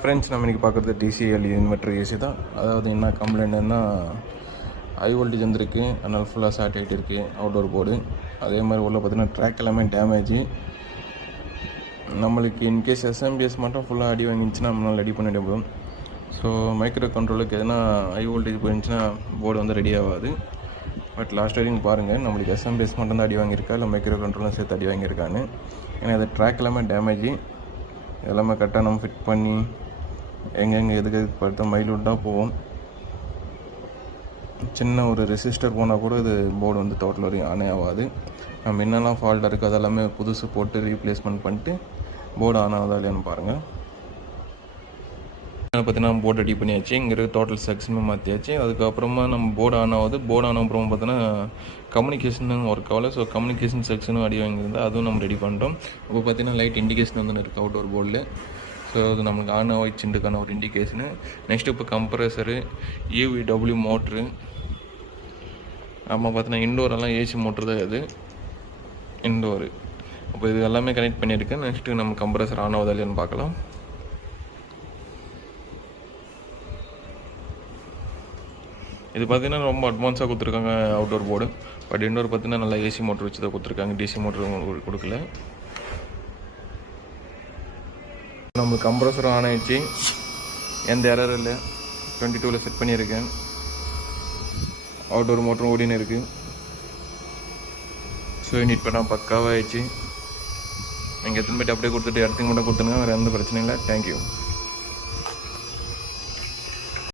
Friends, நம்ம இன்றைக்கி பார்க்குறது டிசிஎல் இன்வெர்டர் ஏசி தான். அதாவது என்ன கம்ப்ளைண்ட்னா, ஹை வோல்டேஜ் வந்துருக்கு, அதனால் ஃபுல்லாக ஷார்ட் ஆகிட்டு இருக்குது அவுட்டோர் போர்டு. அதே மாதிரி உள்ள பார்த்திங்கன்னா ட்ராக் எல்லாமே டேமேஜ். நம்மளுக்கு இன்கேஸ் எஸ்எம்பிஎஸ் மட்டும் ஃபுல்லாக அடி வாங்கிச்சுன்னா நம்மளால் ரெடி பண்ணிட போதும். ஸோ மைக்ரோ கண்ட்ரோலுக்கு எதுனா ஹை வோல்டேஜ் போயிருந்துச்சுன்னா போர்டு வந்து ரெடி ஆகாது. பட் லாஸ்ட் வரைக்கும் பாருங்கள், நம்மளுக்கு எஸ்எம்பிஎஸ் மட்டும் தான் அடி வாங்கியிருக்கா இல்லை மைக்ரோ கண்ட்ரோலும் சேர்த்து அடி வாங்கியிருக்கான்னு. ஏன்னா அது ட்ராக் எல்லாமே டேமேஜ். எல்லாமே கரெக்டாக நம்ம ஃபிட் பண்ணி எங்கெங்கே எதுக்கு பார்த்தா மைல்யூட்டாக போவோம். சின்ன ஒரு ரெசிஸ்டர் போனால் கூட இது போர்டு வந்து டோட்டல் வரையும் ஆனே ஆகாது. நம்ம என்னெல்லாம் ஃபால்ட்டாக இருக்குது அதெல்லாமே புதுசு போட்டு ரீப்ளேஸ்மெண்ட் பண்ணிட்டு போர்டு ஆன் ஆகுதா இல்லையான்னு பாருங்கள். பார்த்தீங்கன்னா போர்டு ரெடி பண்ணியாச்சு. இங்கே இருக்க டோட்டல் செக்ஷனுமே மாற்றியாச்சு. அதுக்கப்புறமா நம்ம போர்டு ஆன் ஆகுது. போர்டு ஆன அப்புறம் பார்த்தீங்கன்னா கம்யூனிகேஷன் ஒர்க் ஆகலை. ஸோ கம்யூனிகேஷன் செக்ஷனும் அடி வாங்கியிருந்தால் அதுவும் நம்ம ரெடி பண்ணிட்டோம். இப்போ பார்த்தீங்கன்னா லைட் இண்டிகேஷன் வந்து இருக்குது அவுட்டோர் போர்டில். ஸோ அது நம்மளுக்கு ஆன் ஆகிடுச்சுன்றதுக்கான ஒரு இண்டிகேஷனு. நெக்ஸ்ட்டு இப்போ கம்ப்ரஸரு, யூவிடபிள்யூ மோட்ரு. நம்ம பார்த்தீங்கன்னா இன்டோரெல்லாம் ஏசி மோட்ரு தான் இது இன்டோரு. அப்போ இது எல்லாமே கனெக்ட் பண்ணியிருக்கேன். நெக்ஸ்ட்டு நம்ம கம்ப்ரஸர் ஆன் ஆகுதா இல்லையான்னு பார்க்கலாம். இது பார்த்திங்கன்னா ரொம்ப அட்வான்ஸாக கொடுத்துருக்காங்க அவுட்டோர் போர்டு. பட் இன்டோர் பார்த்திங்கன்னா நல்லா ஏசி மோட்ரு வச்சு தான் கொடுத்துருக்காங்க, டிசி மோட்ரு கொடுக்கல. நம்ம கம்ப்ரஸரும் ஆன் ஆகிடுச்சு, எந்த எரர் இல்லை. 22ல் செட் பண்ணியிருக்கேன். அவுட்டோர் மோட்டரும் ஓடின்னு இருக்குது. ஸோ யூனிட் பண்ணால் பக்காவாக ஆயிடுச்சு. நீங்கள் எத்தனை போய்ட்டு அப்படியே கொடுத்துட்டு இடத்துக்கு மட்டும் கொடுத்துருங்க, வேறு எந்த பிரச்சனையும் இல்லை. தேங்க்யூ.